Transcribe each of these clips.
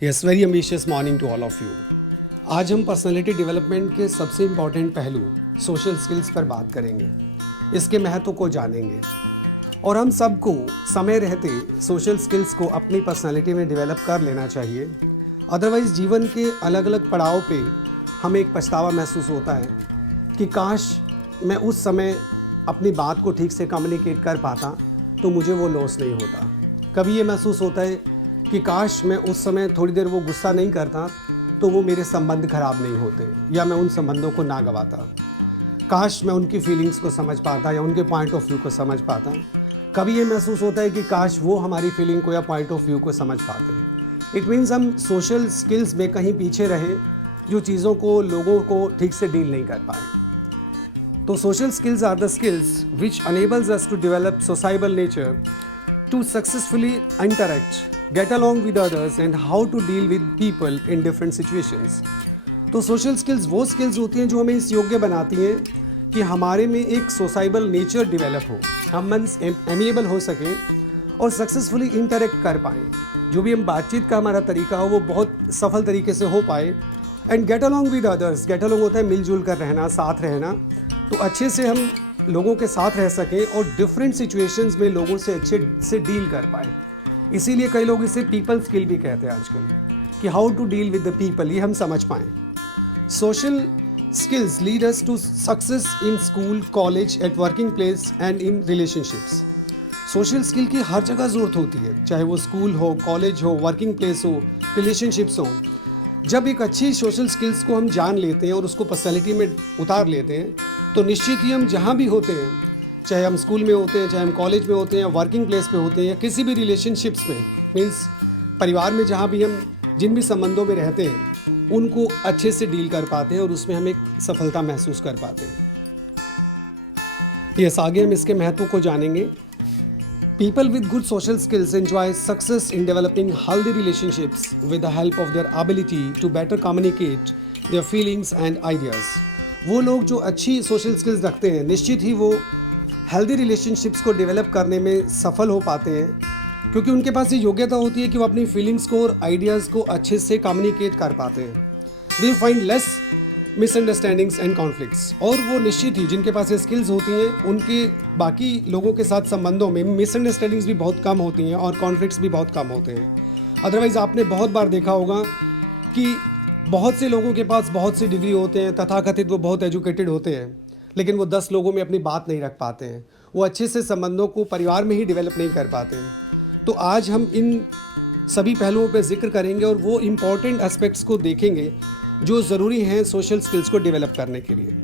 Yes, very ambitious morning to all of you. आज हम personality development के सबसे इम्पॉर्टेंट पहलू सोशल स्किल्स पर बात करेंगे, इसके महत्व को जानेंगे और हम सबको समय रहते सोशल स्किल्स को अपनी पर्सनालिटी में डेवलप कर लेना चाहिए। अदरवाइज़ जीवन के अलग अलग पड़ाव पे हमें एक पछतावा महसूस होता है कि काश मैं उस समय अपनी बात को ठीक से कम्युनिकेट कर पाता तो मुझे वो लॉस नहीं होता। कभी ये महसूस होता है कि काश मैं उस समय थोड़ी देर वो गुस्सा नहीं करता तो वो मेरे संबंध खराब नहीं होते या मैं उन संबंधों को ना गंवाता। काश मैं उनकी फीलिंग्स को समझ पाता या उनके पॉइंट ऑफ व्यू को समझ पाता। कभी ये महसूस होता है कि काश वो हमारी फीलिंग को या पॉइंट ऑफ व्यू को समझ पाते। इट मीन्स हम सोशल स्किल्स में कहीं पीछे रहे, जो चीज़ों को लोगों को ठीक से डील नहीं कर पाए। तो social skills are the skills which enables us to develop sociable nature to successfully interact, get along with others and how to deal with people in different situations. तो सोशल स्किल्स वो skills होती हैं जो हमें इस योग्य बनाती हैं कि हमारे में एक सोसाइबल नेचर डेवलप हो, हम एमिएबल हो सकें और सक्सेसफुली इंटरेक्ट कर पाएँ। जो भी हम बातचीत का हमारा तरीका हो वो बहुत सफल तरीके से हो पाए। And get along with others, get along होता है मिलजुल कर रहना, साथ रहना, तो अच्छे से हम लोगों के साथ रह सकें और डिफरेंट सिचुएशंस में लोगों से अच्छे से डील कर पाए। इसीलिए कई लोग इसे पीपल स्किल भी कहते हैं आजकल, कि how to deal with the people, ये हम समझ पाएँ। Social skills lead us to success in school, college, at working place and in relationships. Social skill की हर जगह ज़रूरत होती है, चाहे वो स्कूल हो, कॉलेज हो, वर्किंग प्लेस हो, रिलेशनशिप्स हो। जब एक अच्छी सोशल स्किल्स को हम जान लेते हैं और उसको पर्सनैलिटी में उतार लेते हैं तो निश्चित ही हम जहाँ भी होते हैं, चाहे हम स्कूल में होते हैं, चाहे हम कॉलेज में होते हैं या वर्किंग प्लेस पे होते हैं या किसी भी रिलेशनशिप्स में, मीन्स परिवार में जहाँ भी हम जिन भी संबंधों में रहते हैं उनको अच्छे से डील कर पाते हैं और उसमें हम एक सफलता महसूस कर पाते हैं। यस, आगे हम इसके महत्व को जानेंगे। People with good social skills enjoy success in developing healthy relationships with the help of their ability to better communicate their feelings and ideas. वो लोग जो अच्छी सोशल स्किल्स रखते हैं निश्चित ही वो हेल्दी रिलेशनशिप्स को डेवलप करने में सफल हो पाते हैं, क्योंकि उनके पास ये योग्यता होती है कि वो अपनी फीलिंग्स को और आइडियाज़ को अच्छे से कम्युनिकेट कर पाते हैं। They find less misunderstandings and conflicts, और वो निश्चित ही जिनके पास ये स्किल्स होती हैं उनके बाकी लोगों के साथ संबंधों में मिसअंडरस्टैंडिंग्स भी बहुत कम होती हैं और कॉन्फ्लिक्ट्स भी बहुत कम होते हैं। अदरवाइज़ आपने बहुत बार देखा होगा कि बहुत से लोगों के पास बहुत सी डिग्री होते हैं, तथाकथित वो बहुत एजुकेटेड होते हैं, लेकिन वो 10 लोगों में अपनी बात नहीं रख पाते हैं, वो अच्छे से संबंधों को परिवार में ही डेवलप नहीं कर पाते हैं। तो आज हम इन सभी पहलुओं पर जिक्र करेंगे और वो इम्पॉर्टेंट एस्पेक्ट्स को देखेंगे जो ज़रूरी हैं सोशल स्किल्स को डेवलप करने के लिए।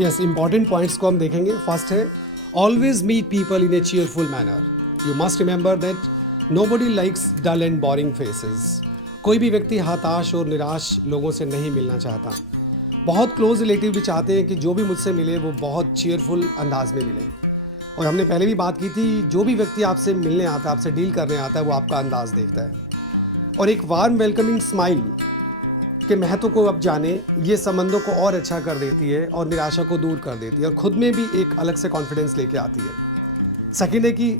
यस, इंपॉर्टेंट पॉइंट्स को हम देखेंगे। फर्स्ट है, always meet people in a cheerful manner. You must remember that nobody likes dull and boring faces. कोई भी व्यक्ति हताश और निराश लोगों से नहीं मिलना चाहता। बहुत क्लोज रिलेटिव भी चाहते हैं कि जो भी मुझसे मिले वो बहुत चीयरफुल अंदाज में मिले। और हमने पहले भी बात की थी, जो भी व्यक्ति आपसे मिलने आता है, आपसे डील करने आता है, वो आपका अंदाज देखता है। और एक वार्म वेलकमिंग स्माइल के महत्व को अब जाने, ये संबंधों को और अच्छा कर देती है और निराशा को दूर कर देती है और खुद में भी एक अलग से कॉन्फिडेंस लेके आती है। सेकेंड है कि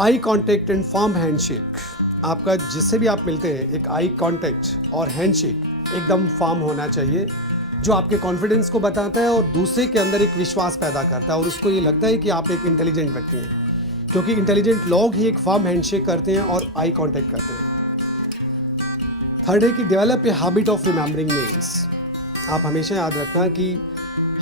eye contact and firm handshake. आपका जिससे भी आप मिलते हैं एक आई कॉन्टेक्ट और हैंडशेक एकदम फर्म होना चाहिए, जो आपके कॉन्फिडेंस को बताता है और दूसरे के अंदर एक विश्वास पैदा करता है और उसको ये लगता है कि आप एक इंटेलिजेंट व्यक्ति हैं, क्योंकि इंटेलिजेंट लोग ही एक फर्म हैंडशेक करते हैं और आई कॉन्टेक्ट करते हैं। थर्ड है कि develop a habit of remembering names. आप हमेशा याद रखना कि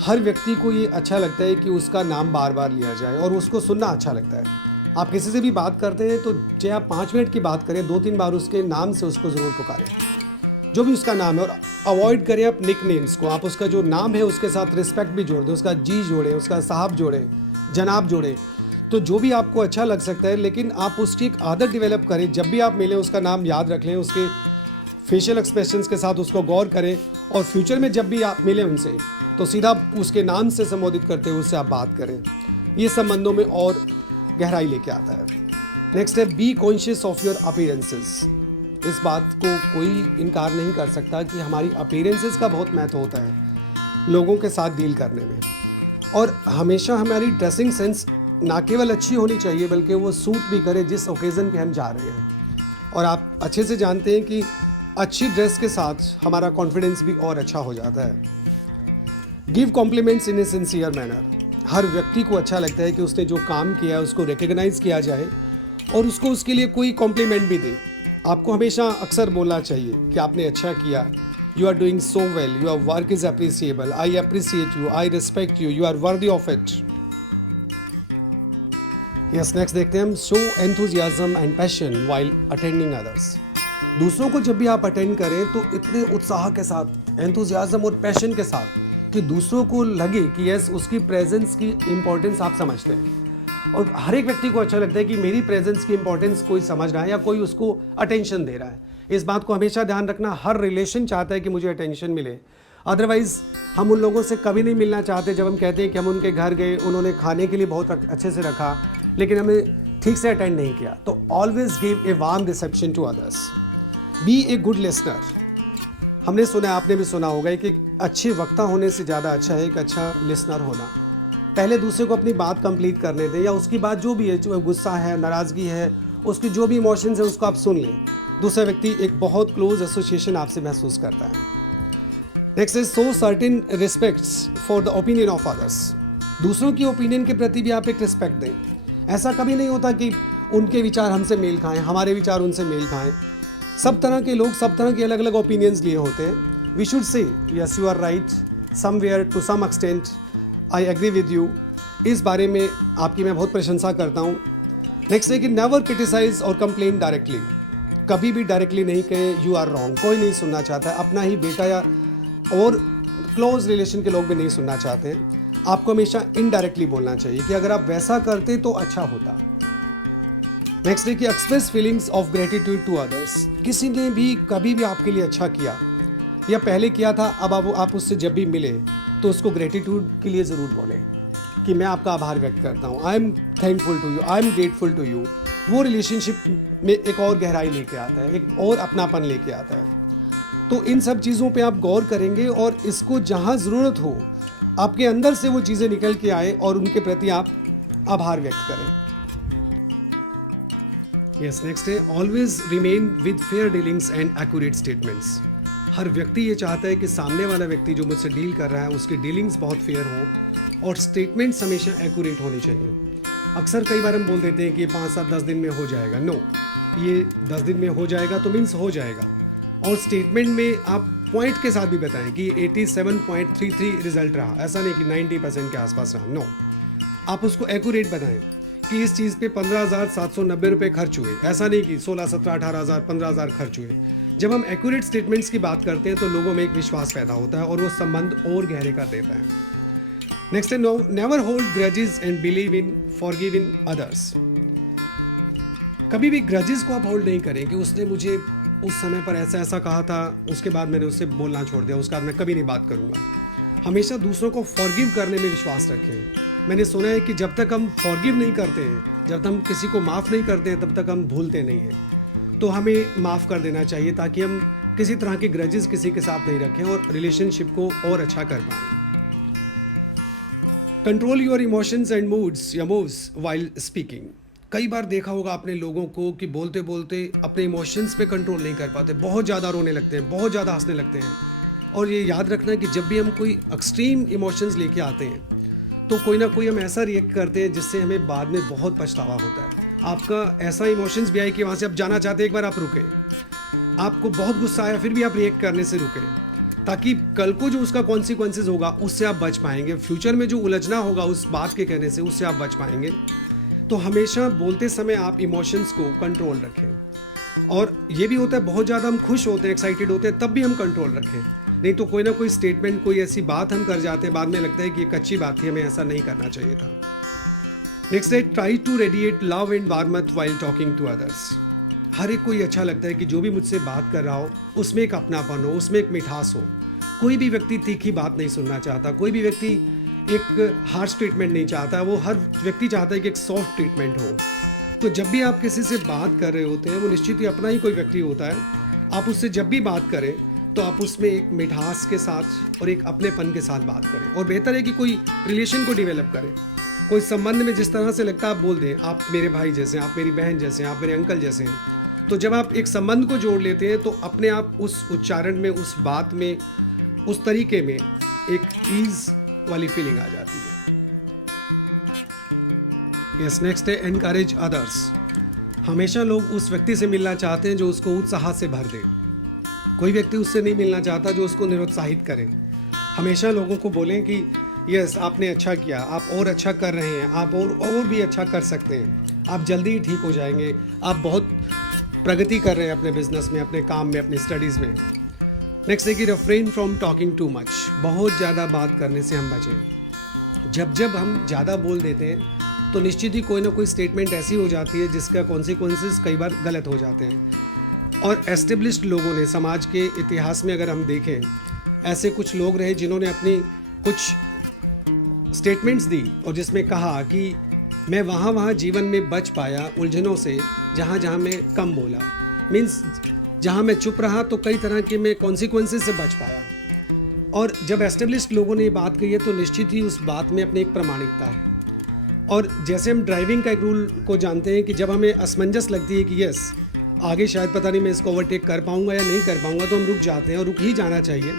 हर व्यक्ति को ये अच्छा लगता है कि उसका नाम बार बार लिया जाए और उसको सुनना अच्छा लगता है। आप किसी से भी बात करते हैं तो चाहे आप 5 मिनट की बात करें, 2-3 बार उसके नाम से उसको ज़रूर पुकारें, जो भी उसका नाम है, और अवॉइड करें आप निक नेम्स को। आप उसका जो नाम है उसके साथ रिस्पेक्ट भी जोड़ दें, उसका जी जोड़ें, उसका साहब जोड़ें, जनाब जोड़ें, तो जो भी आपको अच्छा लग सकता है। लेकिन आप उसकी एक आदत डेवलप करें, जब भी आप मिलें उसका नाम याद रख लें, उसके फेशियल एक्सप्रेशंस के साथ उसको गौर करें और फ्यूचर में जब भी आप मिलें उनसे तो सीधा उसके नाम से संबोधित करते हुए उससे आप बात करें। ये संबंधों में और गहराई लेके आता है। नेक्स्ट है, be conscious of your appearances. इस बात को कोई इनकार नहीं कर सकता कि हमारी अपीयरेंसेस का बहुत महत्व होता है लोगों के साथ डील करने में, और हमेशा हमारी ड्रेसिंग सेंस ना केवल अच्छी होनी चाहिए बल्कि वो सूट भी करे जिस ओकेज़न पे हम जा रहे हैं। और आप अच्छे से जानते हैं कि अच्छी ड्रेस के साथ हमारा कॉन्फिडेंस भी और अच्छा हो जाता है। Give compliments in a sincere manner. हर व्यक्ति को अच्छा लगता है कि उसने जो काम किया है उसको रिकग्नाइज़ किया जाए और उसको उसके लिए कोई कॉम्प्लीमेंट भी दे। आपको हमेशा अक्सर बोलना चाहिए कि आपने अच्छा किया, you are doing so well, your work is appreciable, I appreciate you, I respect you, you are worthy of it. Yes, next देखते हैं हम। Show enthusiasm and passion while attending others. दूसरों को जब भी आप अटेंड करें तो इतने उत्साह के साथ, एंथुजियाज्म और पैशन के साथ कि दूसरों को लगे कि यस, उसकी प्रेजेंस की इम्पोर्टेंस आप समझते हैं। और हर एक व्यक्ति को अच्छा लगता है कि मेरी प्रेजेंस की इम्पोर्टेंस कोई समझ रहा है या कोई उसको अटेंशन दे रहा है। इस बात को हमेशा ध्यान रखना, हर रिलेशन चाहता है कि मुझे अटेंशन मिले। अदरवाइज़ हम उन लोगों से कभी नहीं मिलना चाहते जब हम कहते हैं कि हम उनके घर गए, उन्होंने खाने के लिए बहुत अच्छे से रखा लेकिन हमें ठीक से अटेंड नहीं किया। तो always give a warm reception to others. Be a good listener. हमने सुना, आपने भी सुना होगा कि अच्छे वक्ता होने से ज़्यादा अच्छा है एक अच्छा लिसनर होना। पहले दूसरे को अपनी बात कंप्लीट करने दें, या उसकी बात जो भी है, जो गुस्सा है, नाराज़गी है, उसकी जो भी इमोशंस है उसको आप सुन लें। दूसरा व्यक्ति एक बहुत क्लोज एसोसिएशन आपसे महसूस करता है। Next is so certain respects for the opinion of others. दूसरों की ओपिनियन के प्रति भी आप एक रिस्पेक्ट दें। ऐसा कभी नहीं होता कि उनके विचार हमसे मेल खाएं, हमारे विचार उनसे मेल खाएं। सब तरह के लोग सब तरह के अलग अलग ओपिनियंस लिए होते हैं। We should say yes, you are right, somewhere to some extent, I agree with you. इस बारे में आपकी मैं बहुत प्रशंसा करता हूँ। नेक्स्ट है कि नेवर क्रिटिसाइज और कंप्लेन डायरेक्टली। कभी भी डायरेक्टली नहीं कहें यू आर रॉन्ग। कोई नहीं सुनना चाहता है, अपना ही बेटा या और क्लोज रिलेशन के लोग भी नहीं सुनना चाहते हैं। आपको हमेशा इनडायरेक्टली बोलना चाहिए कि अगर आप वैसा करते तो अच्छा होता। नेक्स्ट है कि express feelings of gratitude to others. किसी ने भी कभी भी आपके लिए अच्छा किया या पहले किया था, अब आप उससे जब भी मिले तो उसको ग्रेटिट्यूड के लिए ज़रूर बोलें कि मैं आपका आभार व्यक्त करता हूँ, I am thankful to you, I am grateful to you. वो रिलेशनशिप में एक और गहराई लेके आता है, एक और अपनापन लेके आता है। तो इन सब चीज़ों पे आप गौर करेंगे और इसको जहाँ ज़रूरत हो आपके अंदर से वो चीज़ें निकल के आए और उनके प्रति आप आभार व्यक्त करें। यस, नेक्स्ट है always remain with fair dealings and accurate statements. हर व्यक्ति ये चाहता है कि सामने वाला व्यक्ति जो मुझसे डील कर रहा है उसकी डीलिंग्स बहुत फेयर हो और स्टेटमेंट्स हमेशा एक्यूरेट होनी चाहिए। अक्सर कई बार हम बोल देते हैं कि 5-7-10 दिन में हो जाएगा। नो, ये 10 दिन में हो जाएगा तो मीन्स हो जाएगा। और स्टेटमेंट में आप पॉइंट के साथ भी बताएं कि 87.33 रिजल्ट रहा, ऐसा नहीं कि 90% के आसपास रहा। नो, आप उसको एक्यूरेट बताएं कि इस चीज़ पे 15,790 रुपये खर्च हुए, ऐसा नहीं कि 16, 17, 18,000, 15,000 खर्च हुए। जब हम एक्यूरेट स्टेटमेंट्स की बात करते हैं तो लोगों में एक विश्वास पैदा होता है और वो संबंध और गहरे कर देता है। नेक्स्ट है never hold grudges and believe in forgiving others. कभी भी ग्रजेस को आप होल्ड नहीं करें कि उसने मुझे उस समय पर ऐसा ऐसा कहा था, उसके बाद मैंने उससे बोलना छोड़ दिया, उसके बाद मैं कभी नहीं बात करूँगा। हमेशा दूसरों को फॉरगिव करने में विश्वास रखें। मैंने सुना है कि जब तक हम फॉरगिव नहीं करते हैं, जब तक हम किसी को माफ़ नहीं करते हैं, तब तक हम भूलते नहीं हैं। तो हमें माफ़ कर देना चाहिए ताकि हम किसी तरह के ग्रजेस किसी के साथ नहीं रखें और रिलेशनशिप को और अच्छा कर पाएँ। Control your emotions and moods या मूव्स वाइल स्पीकिंग। कई बार देखा होगा आपने लोगों को कि बोलते बोलते अपने इमोशंस पे कंट्रोल नहीं कर पाते, बहुत ज़्यादा रोने लगते हैं, बहुत ज़्यादा हंसने लगते हैं। और ये याद रखना है कि जब भी हम कोई एक्सट्रीम इमोशंस लेके आते हैं तो कोई ना कोई हम ऐसा रिएक्ट करते हैं जिससे हमें बाद में बहुत पछतावा होता है। आपका ऐसा इमोशंस भी आए कि वहाँ से आप जाना चाहते हैं, एक बार आप रुकें। आपको बहुत गुस्सा आया फिर भी आप रिएक्ट करने से रुकें, ताकि कल को जो उसका कॉन्सिक्वेंसेज होगा उससे आप बच पाएंगे। फ्यूचर में जो उलझना होगा उस बात के कहने से, उससे आप बच पाएंगे। तो हमेशा बोलते समय आप इमोशंस को कंट्रोल रखें। और ये भी होता है बहुत ज़्यादा हम खुश होते हैं, एक्साइटेड होते हैं, तब भी हम कंट्रोल रखें। नहीं तो कोई ना कोई स्टेटमेंट, कोई ऐसी बात हम कर जाते हैं, बाद में लगता है कि ये कच्ची बात थी, हमें ऐसा नहीं करना चाहिए था। नेक्स्ट है try to radiate love and warmth while talking to others. हर एक को ये अच्छा लगता है कि जो भी मुझसे बात कर रहा हो उसमें एक अपनापन हो, उसमें एक मिठास हो। कोई भी व्यक्ति तीखी बात नहीं सुनना चाहता, कोई भी व्यक्ति एक हार्श ट्रीटमेंट नहीं चाहता। वो हर व्यक्ति चाहता है कि एक सॉफ्ट ट्रीटमेंट हो। तो जब भी आप किसी से बात कर रहे होते हैं, वो निश्चित ही अपना ही कोई व्यक्ति होता है, आप उससे जब भी बात करें तो आप उसमें एक मिठास के साथ और एक अपनेपन के साथ बात करें। और बेहतर है कि कोई रिलेशन को डेवलप करें, कोई संबंध में जिस तरह से लगता है आप बोल दें, आप मेरे भाई जैसे हैं, आप मेरी बहन जैसे हैं, आप मेरे अंकल जैसे हैं। तो जब आप एक संबंध को जोड़ लेते हैं तो अपने आप उस उच्चारण में, उस बात में, उस तरीके में एक ईज वाली फीलिंग आ जाती है। यस, नेक्स्ट है एनकरेज अदर्स। हमेशा लोग उस व्यक्ति से मिलना चाहते हैं जो उसको उत्साह से भर दे। कोई व्यक्ति उससे नहीं मिलना चाहता जो उसको निरुत्साहित करे। हमेशा लोगों को बोलें कि यस आपने अच्छा किया, आप और अच्छा कर रहे हैं, आप और भी अच्छा कर सकते हैं, आप जल्दी ही ठीक हो जाएंगे, आप बहुत प्रगति कर रहे हैं अपने बिजनेस में, अपने काम में, अपनी स्टडीज़ में। नेक्स्ट है कि refrain from talking too much. बहुत ज़्यादा बात करने से हम बचें। जब हम ज़्यादा बोल देते हैं तो निश्चित ही कोई ना कोई स्टेटमेंट ऐसी हो जाती है जिसका कॉन्सिक्वेंसेस कई बार गलत हो जाते हैं। और एस्टेब्लिश्ड लोगों ने, समाज के इतिहास में अगर हम देखें, ऐसे कुछ लोग रहे जिन्होंने अपनी कुछ स्टेटमेंट्स दी और जिसमें कहा कि मैं वहाँ जीवन में बच पाया उलझनों से जहाँ मैं कम बोला। मीन्स जहाँ मैं चुप रहा तो कई तरह के मैं कॉन्सिक्वेंसेस से बच पाया। और जब एस्टेब्लिश्ड लोगों ने ये बात कही है तो निश्चित ही उस बात में अपनी एक प्रामाणिकता है। और जैसे हम ड्राइविंग का एक रूल को जानते हैं कि जब हमें असमंजस लगती है कि यस आगे शायद पता नहीं मैं इसको ओवरटेक कर पाऊंगा या नहीं कर पाऊंगा, तो हम रुक जाते हैं और रुक ही जाना चाहिए।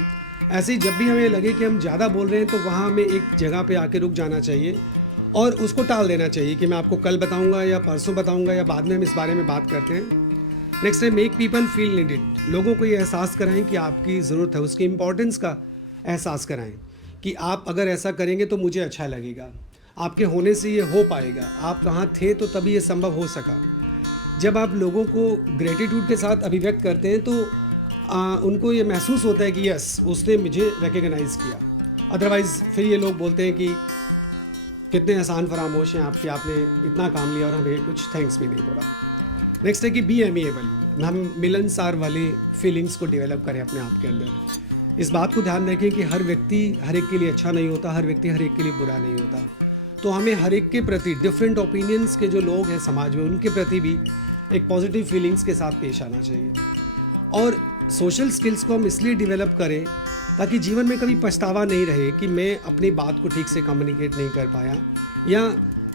ऐसे ही जब भी हमें लगे कि हम ज़्यादा बोल रहे हैं तो वहाँ हमें एक जगह पे आके रुक जाना चाहिए और उसको टाल देना चाहिए कि मैं आपको कल बताऊंगा या परसों बताऊंगा या बाद में हम इस बारे में बात करते हैं। नेक्स्ट है मेक पीपल फील नीडेड। लोगों को ये एहसास कराएं कि आपकी ज़रूरत है, उसकी इम्पोर्टेंस का एहसास कराएं कि आप अगर ऐसा करेंगे तो मुझे अच्छा लगेगा, आपके होने से ये हो पाएगा, आप कहाँ थे तो तभी ये संभव हो सका। जब आप लोगों को ग्रेटिट्यूड के साथ अभिव्यक्त करते हैं तो उनको ये महसूस होता है कि यस उसने मुझे रिकग्नाइज़ किया। अदरवाइज़ फिर ये लोग बोलते हैं कि कितने आसान फरामोश हैं आपके, आपने इतना काम लिया और हमें कुछ थैंक्स भी नहीं बोला। नेक्स्ट है कि बी एमिएबल। हम मिलनसार वाले फीलिंग्स को डेवलप करें अपने आप के अंदर। इस बात को ध्यान रखें कि हर व्यक्ति हर एक के लिए अच्छा नहीं होता, हर व्यक्ति हर एक के लिए बुरा नहीं होता। तो हमें हर एक के प्रति, डिफरेंट ओपिनियंस के जो लोग हैं समाज में, उनके प्रति भी एक पॉजिटिव फीलिंग्स के साथ पेश आना चाहिए। और सोशल स्किल्स को हम इसलिए डेवलप करें ताकि जीवन में कभी पछतावा नहीं रहे कि मैं अपनी बात को ठीक से कम्युनिकेट नहीं कर पाया या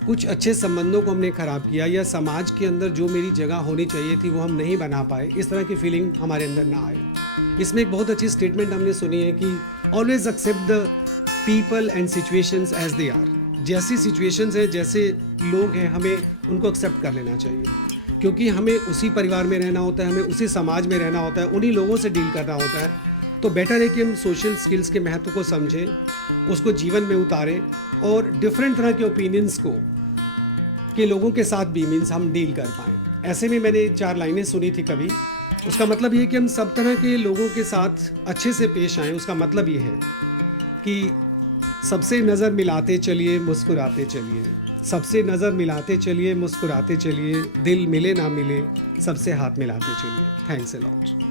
कुछ अच्छे संबंधों को हमने ख़राब किया या समाज के अंदर जो मेरी जगह होनी चाहिए थी वो हम नहीं बना पाए। इस तरह की फीलिंग हमारे अंदर ना आए। इसमें एक बहुत अच्छी स्टेटमेंट हमने सुनी है कि always accept the people and situations as they are. जैसी सिचुएशंस हैं, जैसे लोग हैं, हमें उनको एक्सेप्ट कर लेना चाहिए, क्योंकि हमें उसी परिवार में रहना होता है, हमें उसी समाज में रहना होता है, उन्हीं लोगों से डील करना होता है। तो बेटर है कि हम सोशल स्किल्स के महत्व को समझें, उसको जीवन में उतारें और डिफरेंट तरह के ओपिनियंस को के लोगों के साथ भी मीन्स हम डील कर पाएँ। ऐसे में मैंने 4 लाइनें सुनी थी कभी, उसका मतलब ये कि हम सब तरह के लोगों के साथ अच्छे से पेश आएँ। उसका मतलब ये है कि सबसे नज़र मिलाते चलिए, मुस्कुराते चलिए, सबसे नज़र मिलाते चलिए, मुस्कुराते चलिए, दिल मिले ना मिले, सबसे हाथ मिलाते चलिए। Thanks a lot.